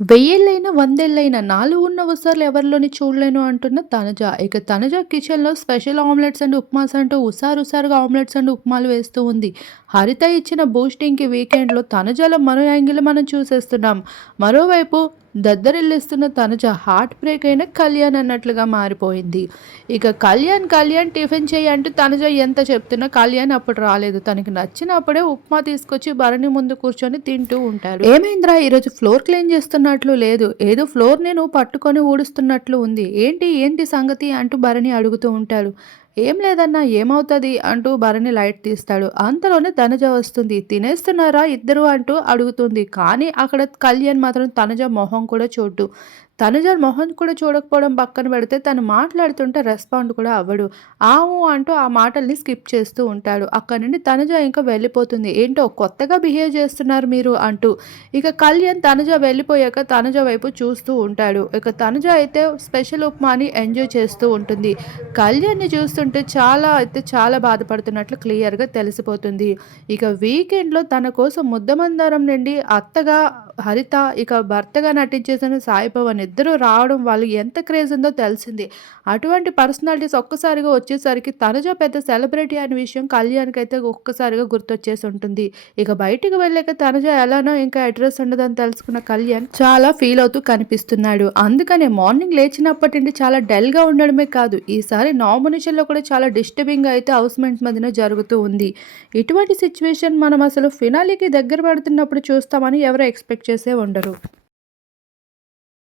వెయ్యేళ్ళైనా వందేళ్ళైనా నాలుగు ఉన్న ఉసార్లు ఎవరిలోని చూడలేను అంటున్న తనజ. ఇక తనజ కిచెన్లో స్పెషల్ ఆమ్లెట్స్ అండ్ ఉప్మాస్ అంటూ ఉసారు ఉసారుగా ఆమ్లెట్స్ అండ్ ఉప్మాలు వేస్తూ ఉంది. హరిత ఇచ్చిన బూస్టింగ్కి వీకెండ్లో తనజల మరో యాంగిల్ మనం చూసేస్తున్నాం. మరోవైపు దద్దరిల్లిస్తున్న తనుజ హార్ట్ బ్రేక్ అయిన కళ్యాణ్ అన్నట్లుగా మారిపోయింది. ఇక కళ్యాణ్ కళ్యాణ్ టిఫిన్ చేయి అంటూ తనుజ ఎంత చెప్తున్నా కళ్యాణ్ అప్పుడు రాలేదు. తనకి నచ్చినప్పుడే ఉప్మా తీసుకొచ్చి భరణి ముందు కూర్చొని తింటూ ఉంటాడు. ఏమైందిరా? ఈరోజు ఫ్లోర్ క్లీన్ చేస్తున్నట్లు లేదు. ఏదో ఫ్లోర్ నేను పట్టుకొని ఊడుస్తున్నట్లు ఉంది. ఏంటి? ఏంటి సంగతి? అంటూ భరణి అడుగుతూ ఉంటాడు. ఏం లేదన్నా ఏమవుతుంది అంటూ భరణి లైట్ తీస్తాడు. అంతలోనే తనుజ వస్తుంది. తినేస్తున్నారా ఇద్దరు అంటూ అడుగుతుంది. కానీ అక్కడ కళ్యాణ్ మాత్రం తనుజ మొహం కూడా చూడ్డు. తనుజ మొహం కూడా చూడకపోవడం పక్కన పెడితే తను మాట్లాడుతుంటే రెస్పాండ్ కూడా అవ్వడు. ఆవు అంటూ ఆ మాటల్ని స్కిప్ చేస్తూ ఉంటాడు. అక్కడ నుండి తనుజ ఇంకా వెళ్ళిపోతుంది. ఏంటో కొత్తగా బిహేవ్ చేస్తున్నారు మీరు అంటూ. ఇక కళ్యాణ్ తనుజ వెళ్ళిపోయాక తనుజ వైపు చూస్తూ ఉంటాడు. ఇక తనుజ అయితే స్పెషల్ ఉప్మాని ఎంజాయ్ చేస్తూ ఉంటుంది. కళ్యాణ్ని చూస్తుంటే చాలా అయితే చాలా బాధపడుతున్నట్లు క్లియర్గా తెలిసిపోతుంది. ఇక వీకెండ్లో తన కోసం ముద్దమందారం నుండి అత్తగా హరిత ఇక భర్తగా నటించేసిన సాయి పవన్ ఇద్దరు రావడం వాళ్ళకి ఎంత క్రేజ్ ఉందో తెలిసింది. అటువంటి పర్సనాలిటీస్ ఒక్కసారిగా వచ్చేసరికి తనజో పెద్ద సెలబ్రిటీ అనే విషయం కళ్యాణ్కి అయితే ఒక్కసారిగా గుర్తొచ్చేసి ఉంటుంది. ఇక బయటికి వెళ్ళాక తనజో ఎలానో ఇంకా అడ్రస్ ఉండదని తెలుసుకున్న కళ్యాణ్ చాలా ఫీల్ అవుతూ కనిపిస్తున్నాడు. అందుకనే మార్నింగ్ లేచినప్పటి నుండి చాలా డల్గా ఉండడమే కాదు ఈసారి నామినేషన్లో కూడా చాలా డిస్టర్బింగ్ అయితే హౌస్మెంట్స్ మధ్యన జరుగుతూ ఉంది. ఇటువంటి సిచ్యువేషన్ మనం అసలు ఫినాలీకి దగ్గర పడుతున్నప్పుడు చూస్తామని ఎవరో ఎక్స్పెక్ట్ చేసే వండరు.